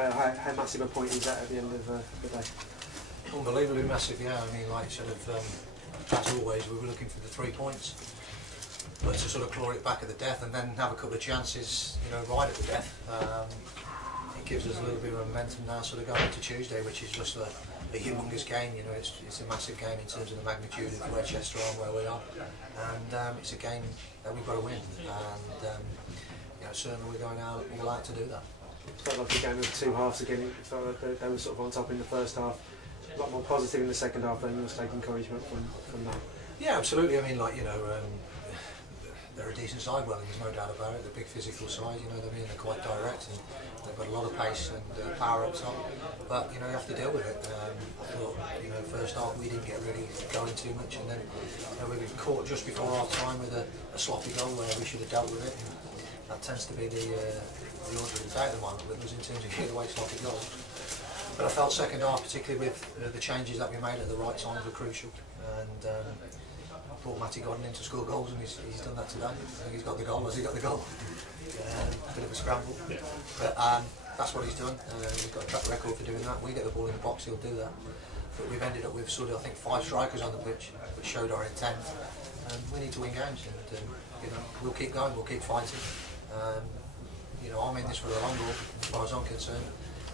how massive a point is that at the end of the day? Unbelievably massive, yeah. I mean, like sort of, as always, we were looking for the 3 points, but to sort of claw it back at the death and then have a couple of chances, you know, right at the death, it gives us a little bit of momentum now, sort of going into Tuesday, which is just a humongous game. You know, it's a massive game in terms of the magnitude of where Chester are and where we are, and it's a game that we've got to win, and you know, certainly we're going out all out to do that. It felt like a game of two halves again. It felt like they were sort of on top in the first half, a lot more positive in the second half, and you'll take encouragement from that. Yeah, absolutely. I mean, like, you know, they're a decent side, well, there's no doubt about it. They're a big physical side, you know what I mean? They're quite direct and they've got a lot of pace and power up top. But, you know, you have to deal with it. I thought, you know, first half we didn't get really going too much, and then, you know, we were caught just before half time with a sloppy goal where we should have dealt with it. And that tends to be the order of the day at the moment with us in terms of giving away sloppy goals. But I felt second half, particularly with the changes that we made at the right times, were crucial. And brought Matty Godden in to score goals, and he's done that today. I think he's got the goal. Has he got the goal? Bit of a scramble. But that's what he's done. He's got a track record for doing that. We get the ball in the box, he'll do that. But we've ended up with sort of, I think, 5 strikers on the pitch, which showed our intent. And we need to win games, and you know, we'll keep going, we'll keep fighting. You know, I'm in this for the long haul, as far as I'm concerned.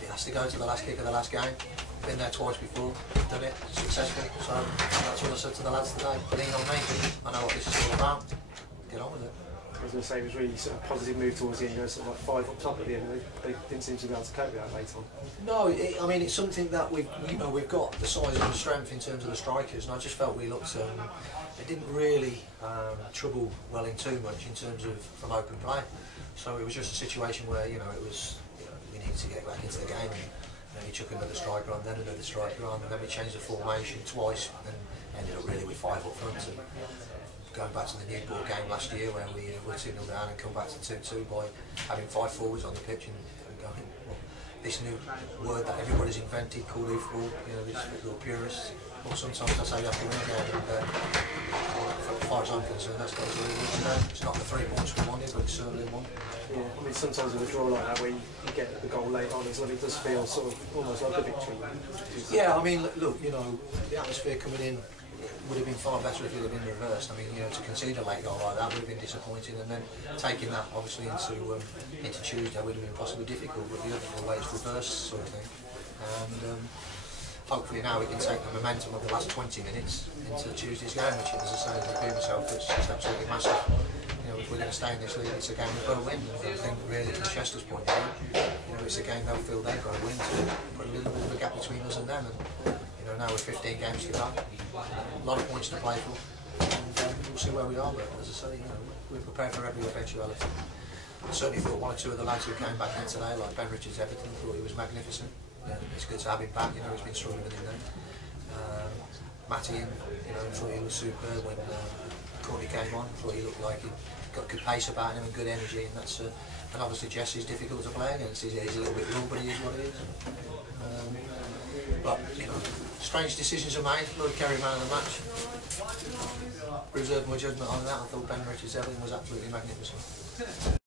It has to go to the last kick of the last game. Been there twice before, done it successfully. So that's what I said to the lads today. Lean on me. I know what this is all about. Get on with it. I was going to say it was really sort of positive move towards the end. You know, sort of like 5 up top at the end. They didn't seem to be able to cope with that late on. No, I mean, it's something that we've got the size and the strength in terms of the strikers, and I just felt we looked. They didn't really trouble Welling too much in terms of from open play. So it was just a situation where, you know, it was, you know, we needed to get back into the game. And, you know, he took another striker on, then another striker on, and then we changed the formation twice, and ended up really with 5 up front. And going back to the Newport game last year, where we were 2-0 down and come back to 2-2 by having 5 forwards on the pitch and going, well, this new word that everybody's invented called football, you know, these football purists. Well, sometimes that's how you have to win a game. And, as far as I'm concerned, that's got to be really. It's not the 3 points we wanted, but it's certainly one. Yeah, I mean, sometimes with a draw like that, where you get the goal late on, it does feel sort of almost like a victory. Yeah, I mean, look, you know, the atmosphere coming in would have been far better if it had been reversed. I mean, you know, to concede a late goal like that would have been disappointing, and then taking that obviously into Tuesday would have been possibly difficult. But the other way it's reversed, sort of thing. And hopefully now we can take the momentum of the last 20 minutes into Tuesday's game, which, as I say, to repeat myself, it's just absolutely massive. You know, if we're going to stay in this league, it's a game we've got to win. And I think really from Chester's point of view, you know, it's a game they'll feel they've got to win to put a little bit of a gap between us and them. And you know, now with 15 games to go, a lot of points to play for, and we'll see where we are. But as I say, you know, we're prepared for every eventuality. I certainly thought 1 or 2 of the lads who came back in today, like Ben Richards Everton, thought he was magnificent. Yeah, it's good to have him back. You know, he's been struggling with him then. Matty, you know, thought he was superb when Courtney came on. Thought he looked like he got good pace about him and good energy, and that's and obviously Jesse's difficult to play against. He's a little bit raw, but he is what he is. But you know, strange decisions are made. Lloyd Kerry man of the match. Reserved my judgment on that. I thought Ben Richards Everton was absolutely magnificent.